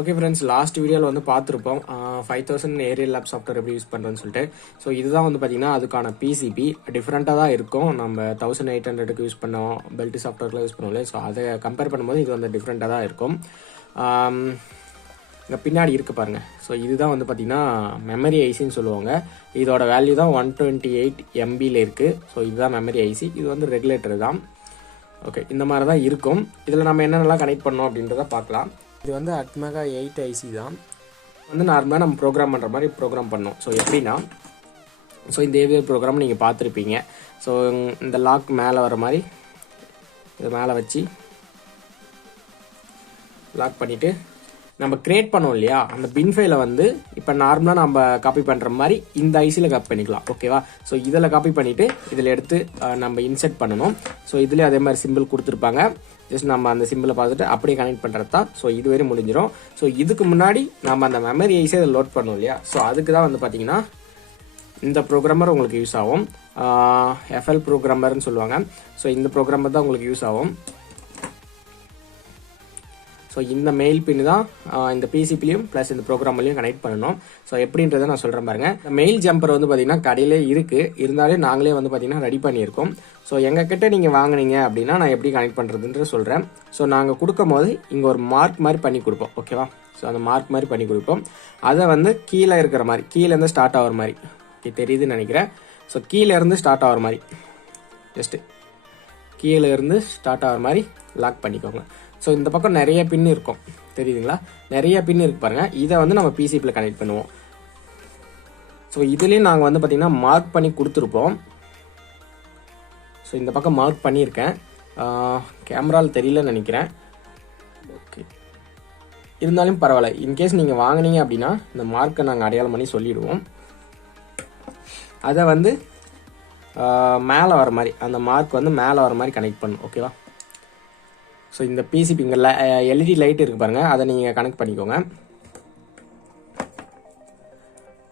Okay friends, last வீடியோவில் வந்து பார்த்துருப்போம் 5000 Arelab சாஃப்ட்வேர் எப்படி யூஸ் பண்ணுறேன்னு சொல்லிட்டு. ஸோ இதுதான் வந்து பார்த்தீங்கன்னா அதுக்கான பிசிபி டிஃப்ரெண்ட்டாக தான் இருக்கும். நம்ம 1800க்கு யூஸ் பண்ணோம், பெல்ட் சாஃப்ட்வேர்லாம் யூஸ் பண்ணுவோம்ல. ஸோ அதை கம்பேர் பண்ணும்போது இது வந்து டிஃப்ரெண்ட்டாக தான் இருக்கும். இங்கே பின்னாடி இருக்குது பாருங்கள். ஸோ இதுதான் வந்து பார்த்தீங்கன்னா மெமரி ஐசின்னு சொல்லுவாங்க. இதோட வேல்யூ தான் 128 MBயில் இருக்குது. ஸோ இதுதான் மெமரி ஐசி. இது வந்து ரெகுலேட்டர் தான். ஓகே, இந்த மாதிரி தான் இருக்கும். இதில் நம்ம என்னென்னலாம் கனெக்ட் பண்ணோம் அப்படின்றத பார்க்கலாம். இது வந்து அட்மேகா 8 ஐசி தான். வந்து நார்மலாக நம்ம ப்ரோக்ராம் பண்ணுற மாதிரி ப்ரோக்ராம் பண்ணோம். ஸோ எப்படின்னா, ஸோ இந்த ஏவியர் ப்ரோக்ராம் நீங்கள் பார்த்துருப்பீங்க. ஸோ இந்த லாக் மேலே வர மாதிரி இது மேலே வச்சு லாக் பண்ணிவிட்டு நம்ம கிரியேட் பண்ணோம் இல்லையா, அந்த பின் ஃபைலை வந்து இப்போ நார்மலாக நம்ம காப்பி பண்ணுற மாதிரி இந்த ஐசியில் காப்பி பண்ணிக்கலாம். ஓகேவா? ஸோ இதில் காப்பி பண்ணிவிட்டு இதில் எடுத்து நம்ம இன்செர்ட் பண்ணணும். ஸோ இதுலேயே அதே மாதிரி சிம்பிள் கொடுத்துருப்பாங்க. ஜஸ்ட் நம்ம அந்த சிம்பிளை பார்த்துட்டு அப்படியே கனெக்ட் பண்ணுறது தான். ஸோ இதுவரை முடிஞ்சிடும். ஸோ இதுக்கு முன்னாடி நம்ம அந்த மெமரி ஐஸை இதில் லோட் பண்ணோம் இல்லையா, ஸோ அதுக்கு தான் வந்து பார்த்தீங்கன்னா இந்த ப்ரோக்ராமர் உங்களுக்கு யூஸ் ஆகும். எஃப்எல் ப்ரோக்ராமர்னு சொல்லுவாங்க. ஸோ இந்த ப்ரோக்ராமர் தான் உங்களுக்கு யூஸ் ஆகும். ஸோ இந்த மெயில் பின் தான் இந்த பிசிபிலையும் ப்ளஸ் இந்த ப்ரோக்ராம்லையும் கனெக்ட் பண்ணணும். ஸோ எப்படின்றத நான் சொல்கிறேன் பாருங்க. இந்த மெயில் ஜம்பர் வந்து பார்த்தீங்கன்னா கடையிலே இருக்குது, இருந்தாலே நாங்களே வந்து பார்த்தீங்கன்னா ரெடி பண்ணியிருக்கோம். ஸோ எங்ககிட்ட நீங்கள் வாங்கினீங்க அப்படின்னா நான் எப்படி கனெக்ட் பண்ணுறதுன்ற சொல்கிறேன். ஸோ நாங்கள் கொடுக்கும் போது இங்கே ஒரு மார்க் மாதிரி பண்ணி கொடுப்போம். ஓகேவா? ஸோ அந்த மார்க் மாதிரி பண்ணி கொடுப்போம். அதை வந்து கீழே இருக்கிற மாதிரி, கீழேருந்து ஸ்டார்ட் ஆகிற மாதிரி, ஓகே தெரியுதுன்னு நினைக்கிறேன். ஸோ கீழேருந்து ஸ்டார்ட் ஆகிற மாதிரி, ஜஸ்ட்டு கீழே இருந்து ஸ்டார்ட் ஆகிற மாதிரி லாக் பண்ணிக்கோங்க. ஸோ இந்த பக்கம் நிறைய பின் இருக்கும், தெரியுதுங்களா? நிறைய பின் இருக்கு பாருங்க. இதை வந்து நம்ம பிசிபியில் கனெக்ட் பண்ணுவோம். ஸோ இதுலேயும் நாங்கள் வந்து பார்த்தீங்கன்னா மார்க் பண்ணி கொடுத்துருப்போம். ஸோ இந்த பக்கம் மார்க் பண்ணியிருக்கேன். கேமராவில் தெரியலன்னு நினைக்கிறேன். ஓகே, இருந்தாலும் பரவாயில்ல. இன்கேஸ் நீங்கள் வாங்கினீங்க அப்படின்னா இந்த மார்க்கை நாங்கள் அடையாளம் பண்ணி சொல்லிடுவோம். அதை வந்து மேலே வர மாதிரி, அந்த மார்க் வந்து மேலே வர மாதிரி கனெக்ட் பண்ணும். ஓகேவா? ஸோ இந்த பிசிபி இங்கே எல்இடி லைட் இருக்குது பாருங்கள், அதை நீங்கள் கனெக்ட் பண்ணிக்கோங்க.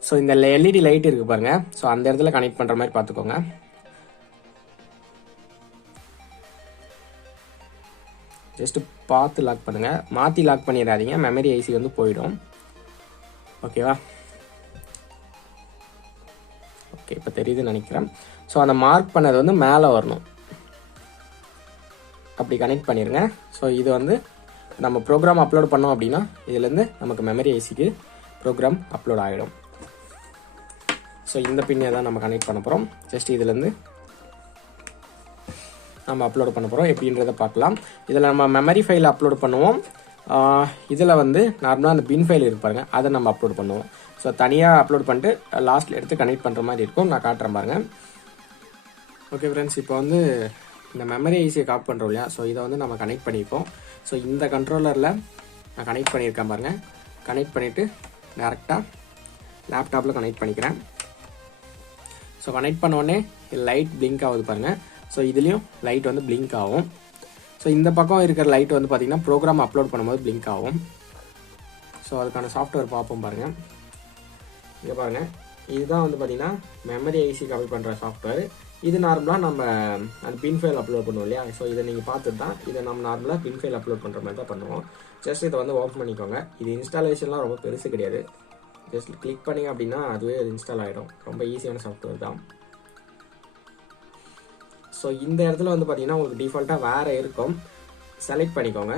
ஸோ இந்த எல்இடி லைட் இருக்குது பாருங்கள், ஸோ அந்த இடத்துல கனெக்ட் பண்ணுற மாதிரி பார்த்துக்கோங்க. ஜஸ்ட்டு பார்த்து லாக் பண்ணுங்கள், மாற்றி லாக் பண்ணிடாதீங்க, மெமரி ஐசி வந்து போயிடும். ஓகேவா? ஓகே, இப்போ தெரியுதுன்னு நினைக்கிறேன். ஸோ அந்த மார்க் பண்ணது வந்து மேலே வரணும், அப்படி கனெக்ட் பண்ணிடுங்க. ஸோ இது வந்து நம்ம ப்ரோக்ராம் அப்லோட் பண்ணோம் அப்படின்னா இதுலேருந்து நமக்கு மெமரி ஐசிக்கு ப்ரோக்ராம் அப்லோட் ஆகிடும். ஸோ இந்த பின்னை தான் நம்ம கனெக்ட் பண்ண போகிறோம். ஜஸ்ட் இதுலேருந்து நம்ம அப்லோட் பண்ண போகிறோம். எப்படின்றத பார்க்கலாம். இதில் நம்ம மெமரி ஃபைல் அப்லோட் பண்ணுவோம். இதில் வந்து நார்மலாக அந்த பின் ஃபைல் இருப்பாருங்க, அதை நம்ம அப்லோட் பண்ணுவோம். ஸோ தனியாக அப்லோட் பண்ணிட்டு லாஸ்ட்டில் எடுத்து கனெக்ட் பண்ணுற மாதிரி இருக்கும். நான் காட்டுறேன் பாருங்க. ஓகே ஃப்ரெண்ட்ஸ், இப்போ வந்து இந்த மெமரி ஐசியை காப்பி பண்ணுறோம் இல்லையா, ஸோ இதை வந்து நம்ம கனெக்ட் பண்ணிப்போம். ஸோ இந்த கண்ட்ரோலரில் நான் கனெக்ட் பண்ணியிருக்கேன் பாருங்கள். கனெக்ட் பண்ணிவிட்டு டேரெக்டாக லேப்டாப்பில் கனெக்ட் பண்ணிக்கிறேன். ஸோ கனெக்ட் பண்ணோடனே லைட் பிளிங்க் ஆகுது பாருங்கள். ஸோ இதுலேயும் லைட் வந்து பிளிங்க் ஆகும். ஸோ இந்த பக்கம் இருக்கிற லைட் வந்து பார்த்திங்கன்னா ப்ரோக்ராம் அப்லோட் பண்ணும்போது பிளிங்க் ஆகும். ஸோ அதுக்கான சாஃப்ட்வேர் பார்ப்போம் பாருங்கள். இங்கே பாருங்கள், இதுதான் வந்து பார்த்திங்கன்னா மெமரி ஐசி காப்பி பண்ணுற சாஃப்ட்வேர். இது நார்மலாக நம்ம அந்த பின் ஃபைல் அப்லோட் பண்ணுவோம் இல்லையா, ஸோ இதை நீங்கள் பார்த்துட்டு தான் இதை நம்ம நார்மலாக பின் ஃபைல் அப்லோட் பண்ணுற மாதிரி தான் பண்ணுவோம். ஜஸ்ட் இதை வந்து ஓப்பன் பண்ணிக்கோங்க. இது இன்ஸ்டாலேஷன்லாம் ரொம்ப பெருசு கிடையாது. ஜஸ்ட் கிளிக் பண்ணிங்க அப்படின்னா அதுவே அது இன்ஸ்டால் ஆகிடும். ரொம்ப ஈஸியான சாஃப்ட்வேர் தான். ஸோ இந்த இடத்துல வந்து பார்த்தீங்கன்னா உங்களுக்கு டிஃபால்ட்டாக வேறு இருக்கும். செலக்ட் பண்ணிக்கோங்க.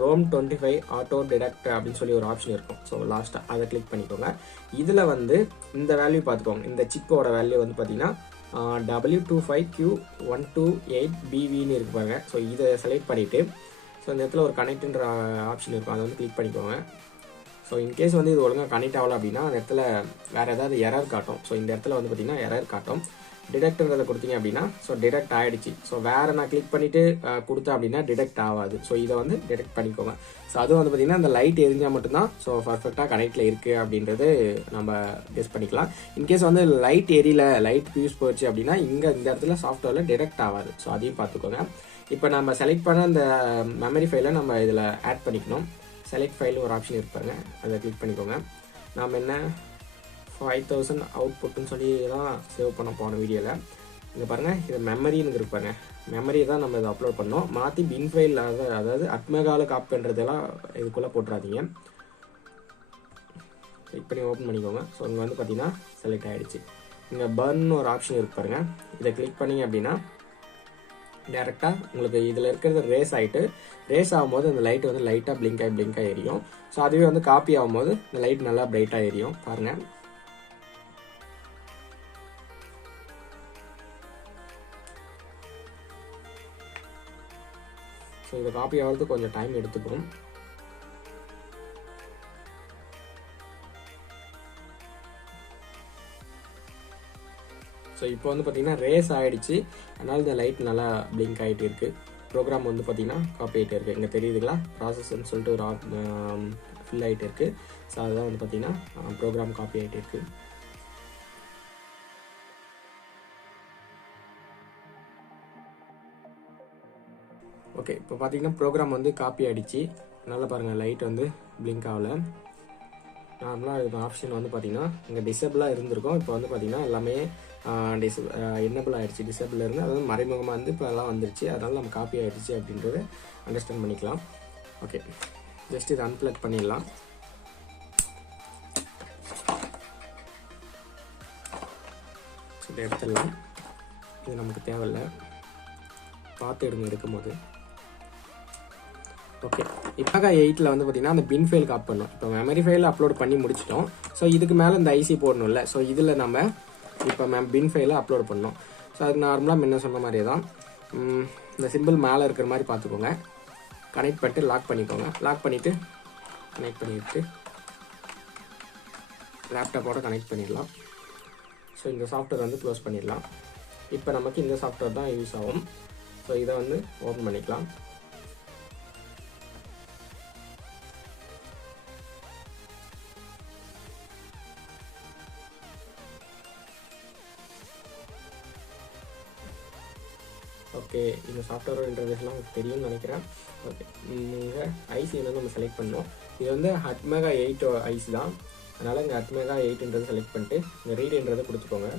ரோம் 25 ஆட்டோ டிடெக்ட் அப்படின்னு சொல்லி ஒரு ஆப்ஷன் இருக்கும். ஸோ லாஸ்ட்டாக அதை கிளிக் பண்ணிக்கோங்க. இதில் வந்து இந்த வேல்யூ பார்த்துக்கோங்க. இந்த சிப்போட வேல்யூ வந்து பார்த்தீங்கன்னா W25Q128BVன்னு இருக்கு பாருங்க. ஸோ இதை செலக்ட் பண்ணிவிட்டு ஸோ இந்த இடத்துல ஒரு கனெக்ட்ன்ற ஆப்ஷன் இருக்கும், அதை வந்து கிளிக் பண்ணிக்கோங்க. ஸோ இன்கேஸ் வந்து இது ஒழுங்காக கனெக்ட் ஆகலை அப்படின்னா அந்த இடத்துல வேறு ஏதாவது எரர் காட்டும். ஸோ இந்த இடத்துல வந்து பார்த்தீங்கன்னா எரர் காட்டும். டிடெக்ட்ன்றதை கொடுத்தீங்க அப்படின்னா ஸோ டிடெக்ட் ஆகிடுச்சு. ஸோ வேறு நான் கிளிக் பண்ணிவிட்டு கொடுத்தேன் அப்படின்னா டிடெக்ட் ஆகாது. ஸோ இதை வந்து டிடெக்ட் பண்ணிக்கோங்க. ஸோ அதுவும் வந்து பார்த்திங்கன்னா அந்த லைட் எரிஞ்சால் மட்டும்தான் ஸோ பர்ஃபெக்டாக கனெக்டில் இருக்குது அப்படின்றது நம்ம கெஸ் பண்ணிக்கலாம். இன்கேஸ் வந்து லைட் எரியல, லைட் ஃபியூஸ் போச்சு அப்படின்னா இந்த இடத்துல சாஃப்ட்வேரில் டிடெக்ட் ஆகாது. ஸோ அதையும் பார்த்துக்கோங்க. இப்போ நம்ம செலக்ட் பண்ண அந்த மெமரி ஃபைலை நம்ம இதில் ஆட் பண்ணிக்கணும். செலக்ட் ஃபைல் ஒரு ஆப்ஷன் இருப்பாங்க, அதை கிளிக் பண்ணிக்கோங்க. நாம் என்ன 5000 அவுட்புட்னு சொல்லி தான் சேவ் பண்ண போன வீடியோவில். இங்கே பாருங்கள், இது மெமரின்னு இருப்பாங்க. மெமரியை தான் நம்ம இதை அப்லோட் பண்ணோம். மாற்றி பின் ஃபைல் அதாவது அட்மெகாவில் காப்பி பண்ணுறதெல்லாம் இதுக்குள்ளே போட்டுறாதீங்க. கிளிக் பண்ணி ஓப்பன் பண்ணிக்கோங்க. ஸோ இங்கே வந்து பார்த்தீங்கன்னா செலக்ட் ஆகிடுச்சு. இங்கே பர்ன்னு ஒரு ஆப்ஷன் இருக்கு பாருங்க. இதை கிளிக் பண்ணிங்க அப்படின்னா டேரெக்டாக உங்களுக்கு இதில் இருக்கிறது ரேஸ் ஆகிட்டு, ரேஸ் ஆகும்போது அந்த லைட் வந்து லைட்டாக பிளிங்க் ஆகி எரியும். ஸோ அதுவே வந்து காப்பி ஆகும்போது இந்த லைட் நல்லா பிரைட்டாக எரியும் பாருங்கள். ஸோ இதை காப்பி ஆகிறதுக்கு கொஞ்சம் டைம் எடுத்துக்கும். ஸோ இப்போ வந்து பார்த்தீங்கன்னா ரேஸ் ஆகிடுச்சு. அதனால் இந்த லைட் நல்லா பிளிங்க் ஆகிட்டு இருக்குது. ப்ரோக்ராம் வந்து பார்த்தீங்கன்னா காப்பி ஆகிட்டே இருக்குது. இங்கே தெரியுதுங்களா, ப்ராசஸ்ன்னு சொல்லிட்டு ஒரு ஃபில் ஆகிட்டு இருக்குது. ஸோ அதுதான் வந்து பார்த்தீங்கன்னா ப்ரோக்ராம் காப்பி ஆகிட்டே இருக்குது. ஓகே, இப்போ பார்த்தீங்கன்னா ப்ரோக்ராம் வந்து காப்பி ஆகிடுச்சு. அதனால் பாருங்கள் லைட் வந்து பிளிங்க் ஆகலை. நார்மலாக இது ஆப்ஷன் வந்து பார்த்தீங்கன்னா இங்கே டிசேபிளாக இருந்திருக்கும். இப்போ வந்து பார்த்தீங்கன்னா எல்லாமே என்னபிள் ஆகிடுச்சு. டிசேபிள் இருந்து அதாவது மறைமுகமாக வந்து இப்போ எல்லாம் வந்துருச்சு. அதனால் நம்ம காப்பி ஆகிடுச்சு அப்படின்றத அண்டர்ஸ்டாண்ட் பண்ணிக்கலாம். ஓகே, ஜஸ்ட் இதை அன்பிளக் பண்ணிடலாம். இதை எடுத்துடலாம். இது நமக்கு தேவையில்லை, பார்த்து எடுக்கும்போது. ஓகே, இப்போ 8ல் வந்து பார்த்தீங்கன்னா அந்த பின் ஃபைல் காப்பி பண்ணோம். இப்போ மெமரி ஃபைல் அப்லோட் பண்ணி முடிச்சிட்டோம். ஸோ இதுக்கு மேலே இந்த ஐசி போடணும்ல. ஸோ இதில் நம்ம இப்போ பின் ஃபைலை அப்லோட் பண்ணோம். ஸோ அதுக்கு நார்மலாக முன்ன சொன்ன மாதிரியே தான் இந்த சிம்பிள் மேலே இருக்கிற மாதிரி பார்த்துக்கோங்க. கனெக்ட் பண்ணிட்டு லாக் பண்ணிக்கோங்க. லாக் பண்ணிவிட்டு கனெக்ட் பண்ணிவிட்டு லேப்டாப்போட கனெக்ட் பண்ணிடலாம். ஸோ இந்த சாஃப்ட்வேர் வந்து க்ளோஸ் பண்ணிடலாம். இப்போ நமக்கு இந்த சாஃப்ட்வேர் தான் யூஸ் ஆகும். ஸோ இதை வந்து ஓப்பன் பண்ணிக்கலாம். ஓகே, இந்த சாஃப்ட்வேர் இன்டர்ஃபேஸ்லாம் உங்களுக்கு தெரியும்னு நினைக்கிறேன். ஓகே, இங்கே ஐசி வந்து நம்ம செலக்ட் பண்ணோம். இது வந்து அட்மெகா 8 ஐசி தான். அதனால் இங்கே அட்மெகா 8ன்றது செலக்ட் பண்ணிட்டு இந்த ரீடுன்றதை கொடுத்துக்கோங்க.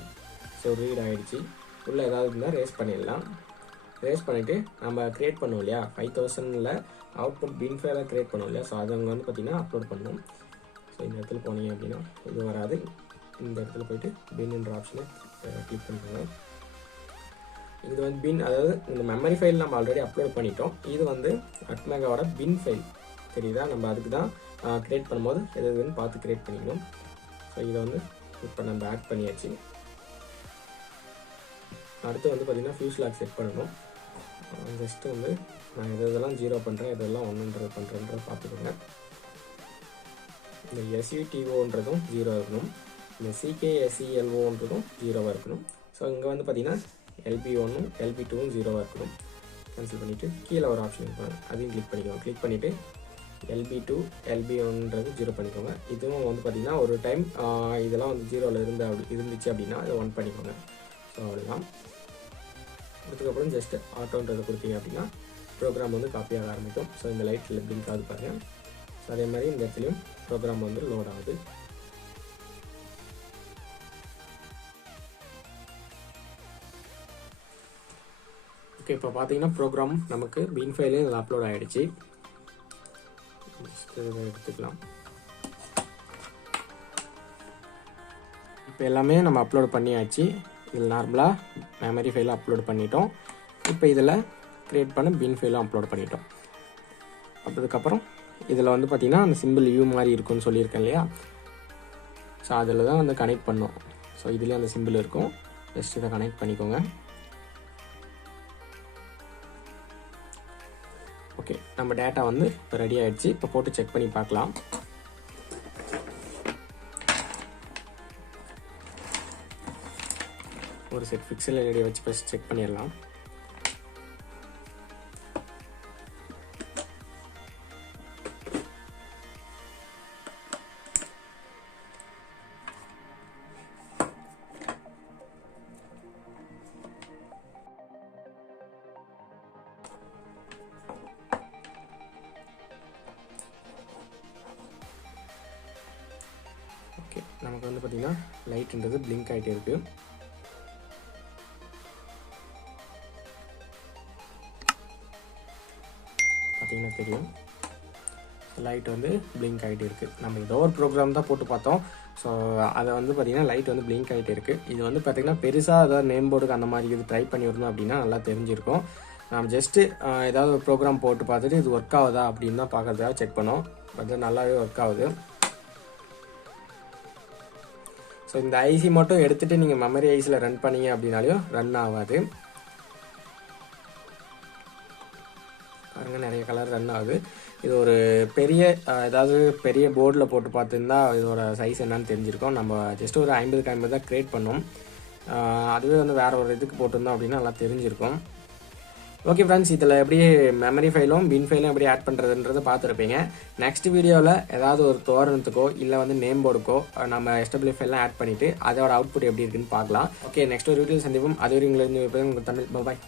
ஸோ ரீட் ஆகிடுச்சு. உள்ளே ஏதாவது இருந்தால் ரேஸ் பண்ணிடலாம். ரேஸ் பண்ணிவிட்டு நம்ம க்ரியேட் பண்ணுவோம் இல்லையா, 5000ல் அவுட்புட் பின் ஃபைலாக க்ரியேட் பண்ணுவோம் இல்லையா. ஸோ அதை அங்கே வந்து பார்த்திங்கன்னா அப்லோட் பண்ணணும். ஸோ இந்த இடத்துல போனீங்க அப்படின்னா இது வராது. இந்த இடத்துல போய்ட்டு பின்ன்ற ஆப்ஷனை கிளிக் பண்ணுறோங்க. இது வந்து பின், அதாவது இந்த மெமரி ஃபைல் நம்ம ஆல்ரெடி அப்லோட் பண்ணிட்டோம். இது வந்து அட்மெகாவோட பின் ஃபைல் தெரியுதா. நம்ம அதுக்கு தான் க்ரியேட் பண்ணும்போது எதுன்னு பார்த்து க்ரியேட் பண்ணிக்கணும். ஸோ இதை வந்து இப்போ நம்ம ஆட் பண்ணியாச்சு. அடுத்து வந்து பார்த்திங்கன்னா ஃபியூஸ் லாக் செட் பண்ணணும். ஜஸ்ட்டு வந்து நான் இதெல்லாம் 0 பண்ணுறேன், இதெல்லாம் 100 பண்ணுறேன்றதை பார்த்துக்கோங்க. இந்த SUTOன்றதும் 0 இருக்கணும். இந்த CKSELOன்றதும் 0 இருக்கணும். ஸோ இங்கே வந்து பார்த்திங்கன்னா LB1ம் LB2ம் 0 இருக்கணும். கேன்சல் பண்ணிவிட்டு கீழே ஒரு ஆப்ஷன் இருக்கும், அதையும் கிளிக் பண்ணிக்கோங்க. கிளிக் பண்ணிவிட்டு LB2 LB1ன்றது 0 பண்ணிக்கோங்க. இதுவும் வந்து பார்த்திங்கன்னா ஒரு டைம் இதெல்லாம் வந்து 0ல் இருந்துச்சு அப்படின்னா அதை 1 பண்ணிக்கோங்க. ஸோ அவ்வளோதான். அதுக்கப்புறம் ஜஸ்ட் ஆட்டோன்றதை கொடுத்தீங்க அப்படின்னா ப்ரோக்ராம் வந்து காப்பி ஆக ஆரம்பிக்கும். ஸோ இந்த லைட்டில் பிளிங்க் ஆகுது பாருங்கள். ஸோ அதே மாதிரி இந்த இடத்துலையும் ப்ரோக்ராம் வந்து லோட் ஆகுது. ஓகே, இப்போ பார்த்தீங்கன்னா ப்ரோக்ராம் நமக்கு பின் ஃபைலே இதில் அப்லோட் ஆகிடுச்சு. எடுத்துக்கலாம். இப்போ எல்லாமே நம்ம அப்லோட் பண்ணியாச்சு. இதில் நார்மலாக மெமரி ஃபைலை அப்லோட் பண்ணிட்டோம். இப்போ இதில் க்ரியேட் பண்ண பின் ஃபைலும் அப்லோட் பண்ணிட்டோம். அதுக்கப்புறம் இதில் வந்து பார்த்திங்கன்னா அந்த சிம்பிள் யூ மாதிரி இருக்குன்னு சொல்லியிருக்கேன் இல்லையா. ஸோ அதில் தான் வந்து கனெக்ட் பண்ணோம். ஸோ இதுலேயே அந்த சிம்பிள் இருக்கும். ஜஸ்ட் இதை கனெக்ட் பண்ணிக்கோங்க. ஓகே, நம்ம டேட்டா வந்து இப்போ ரெடி ஆகிடுச்சு. இப்போ போட்டு செக் பண்ணி பார்க்கலாம். ஒரு செட் பிக்சல் எல்இடி வச்சு ஃபஸ்ட் செக் பண்ணிடலாம். ஓகே, நமக்கு வந்து பார்த்திங்கன்னா லைட்ன்றது பிளிங்க் ஆகிட்டே இருக்குது. பார்த்தீங்கன்னா தெரியும் லைட் வந்து பிளிங்க் ஆகிட்டு இருக்குது. நம்ம ஏதோ ஒரு ப்ரோக்ராம் தான் போட்டு பார்த்தோம். ஸோ அதை வந்து பார்த்திங்கன்னா லைட் வந்து பிளிங்க் ஆகிட்டு இருக்குது. இது வந்து பார்த்திங்கன்னா பெருசாக ஏதாவது நேம் போர்டுக்கு அந்த மாதிரி இது ட்ரை பண்ணி வரணும் அப்படின்னா நல்லா தெரிஞ்சிருக்கும். நம்ம ஜஸ்ட்டு ஏதாவது ஒரு ப்ரோக்ராம் போட்டு பார்த்துட்டு இது ஒர்க் ஆகுதா அப்படின்னு தான் பார்க்கறதுக்காக செக் பண்ணோம். பட் நல்லாவே ஒர்க் ஆகுது. ஸோ இந்த ஐசி மட்டும் எடுத்துகிட்டு நீங்கள் மெமரி ஐஸில் ரன் பண்ணீங்க அப்படின்னாலையும் ரன் ஆகாது. பாருங்கள், நிறைய கலர் ரன் ஆகுது. இது ஒரு பெரிய ஏதாவது பெரிய போர்டில் போட்டு பார்த்துருந்தா இதோட சைஸ் என்னன்னு தெரிஞ்சிருக்கோம். நம்ம ஜஸ்ட் ஒரு 50க்கு 50 தான் க்ரியேட் பண்ணோம். அதுவே வந்து வேறு ஒரு இதுக்கு போட்டிருந்தோம் அப்படின்னா நல்லா தெரிஞ்சிருக்கும். ஓகே ஃப்ரெண்ட்ஸ், இதில் எப்படி மெமரி ஃபைலும் பின் ஃபைலும் எப்படி ஆட் பண்ணுறதுன்றதை பார்த்துருப்பீங்க. நெக்ஸ்ட் வீடியோவில் ஏதாவது ஒரு தோரணத்துக்கோ இல்லை வந்து நேம் போர்டுக்கோ நம்ம SOFTWRE ஃபைல்லாம் ஆட் பண்ணிவிட்டு அதோட அவுட்புட் எப்படி இருக்குன்னு பார்க்கலாம். ஓகே, நெக்ஸ்ட் ஒரு வீடியோ சந்திப்போம். அது வரைக்கும் உங்களுக்கு தமிழ் பாய்.